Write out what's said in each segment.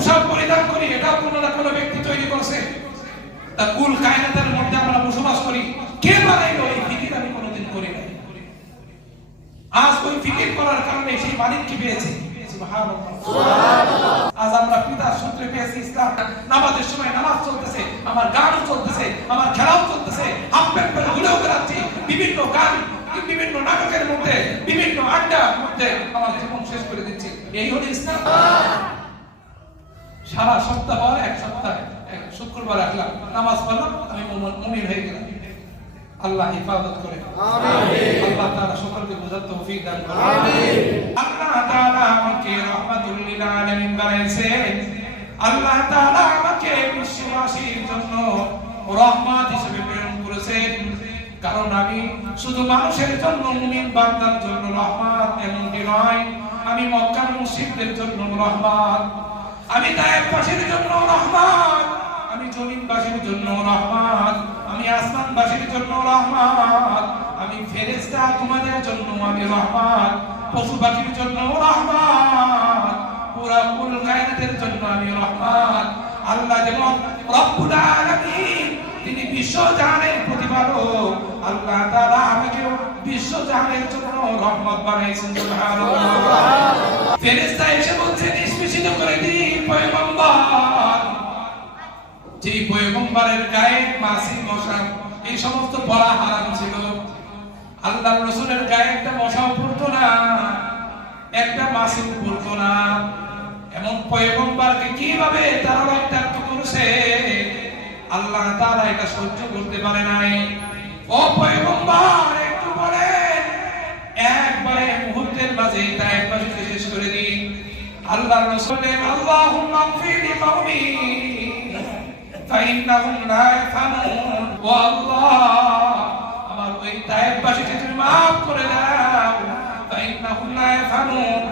পোশাক পরিধান করি, এটা কোনো না কোনো ব্যক্তি তৈরি করছে। তা কুল কায়নাতের মধ্যে আমরা বসবাস করি, কে বানাইলো এই ফিকির আমি কোনোদিন করি না। আজ ওই ফিকির করার কারণে সেই মালিককে পেয়েছি। আজ আমরা পিতার সূত্রে পেয়েছি ইসলাম। নামাজের সময় নামাজ চলতেছে, আমার গানও চলতেছে, আমার খেলাও চলতেছে, হাফ প্যান্ট পরে ঘুরেও বেড়াচ্ছি, বিভিন্ন গান, বিভিন্ন নাটকের মধ্যে, বিভিন্ন আড্ডার মধ্যে আমার জীবন শেষ করে দিচ্ছি। এই হলো ইসলাম। সারা সপ্তাহ এক সপ্তাহ শুক্রবার রাখলাম, নামাজ পড়লাম, আমি মুমিন হয়ে গেলাম। আল্লাহ হিফাজত করে, আল্লাহ তাআলা সকলকে বোঝার তৌফিক দান করুন। আল্লাহ তাআলা আমাকে রাহমাতুল লিল আলামিন বানাইছেন। আল্লাহ তাআলা আমাকে বিশ্ববাসীর জন্য রহমত হিসেবে প্রেরণ করেছেন। কারণ আমি শুধু মানুষের জন্য, মুমিন বান্দার জন্য রহমত এমনটি নয়, আমি মক্কার মুশরিকদের জন্য রহমত, আমি তায়েফবাসীর জন্য রহমত, আমি জমিনবাসীর জন্য রহমত, আমি আসমানবাসীর জন্য রহমত, আমি ফেরেশতা তোমাদের জন্য আমি রহমত, পশু পাখির জন্য রহমত, পুরা কুল কায়নাতের জন্য আমি রহমত। আল্লাহ যেমন রব্বুল আলামিন, তিনি বিশ্বজাহানের প্রতিপালক, আল্লাহ তাআলা আমাকে বিশ্বজাহানের জন্য রহমত বানাইছেন। সুবহানাল্লাহ। ফেরেশতা এসে বলছে নিষ্পেষিত করে দিন পয়গম্বর, যে পয়গম্বরের গায়ে মাছি মশা এই সমস্ত পড়া হারাম ছিল। আল্লাহর রাসূলের গায়ে একটা মশাও পড়তো না, একটা মাছিও পড়তো না। এমন পয়গম্বরকে কিভাবে তারা রক্তাক্ত করেছে, আল্লাহ তাআলা এটা সহ্য করতে পারে নাই। ও পয়গম্বর, একটু বলেন, একবারে মুহূর্তের মাঝে তা একবারে শেষ করে দিন। আল্লাহর রাসূল বলেন, আল্লাহুম্মা গফিরলি কওমি ফাইন্নাহুম লা ইয়াফহামুন। ও আল্লাহ, আমার ওই তায়েফবাসীকে তুমি maaf করে দাও, ফাইন্নাহুম লা ইয়াফহামুন,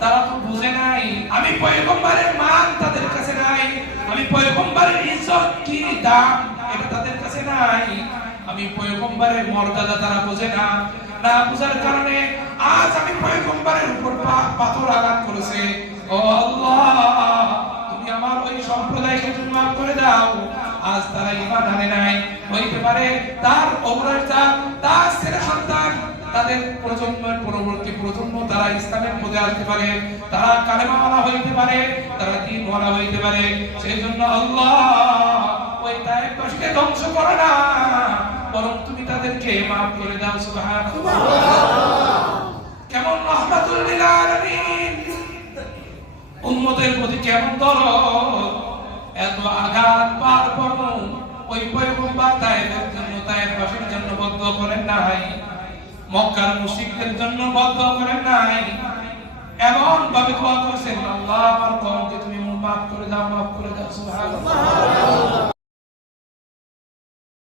তারা তো বুঝে নাই। আমি পয়গম্বরের মান তাদের কাছে নাই, আমি পয়গম্বরের ইজ্জত কি দাম এটা তাদের কাছে নাই, আমি পয়গম্বরের মর্যাদা তারা বোঝে না। না বুঝার কারণে আজ আমি পয়গম্বরের উপর পাথর আঘাত করেছে। ও আল্লাহ, তুমি আমার ওই সম্প্রদায়কে তুমি maaf করে দাও। আজ তারা ঈমান আনে নাই, হইতে পারে তার ঔরসা, তার ছেলে সন্তান, তাদের প্রজন্মের পরবর্তী প্রজন্ম তারা ইসলামের পথে আসতে পারে, তারা কালেমাওয়ালা হইতে পারে, তারা দ্বীনওয়ালা হইতে পারে। সেজন্য আল্লাহ ওই তায়েফবাসীকে ধ্বংস করো না, বরং তুমি তাদেরকে maaf করে দাও। সুবহানাল্লাহ। কেমন রাহমাতুল লিল আলামিন, উম্মতের প্রতি কেমন দরদ, এত আঘাত পার পরও ওই পয়গম্বর তায়েফের জন্য, তায়েফবাসীর জন্য বদদুয়া করেন নাই, মক্কার মুশরিকদের জন্য বদদুয়া করেন নাই, এমন ভাবে দোয়া করেছেন, আল্লাহ আমার কওমকে তুমি maaf করে দাও, maaf করে দাও। সুবহানাল্লাহ।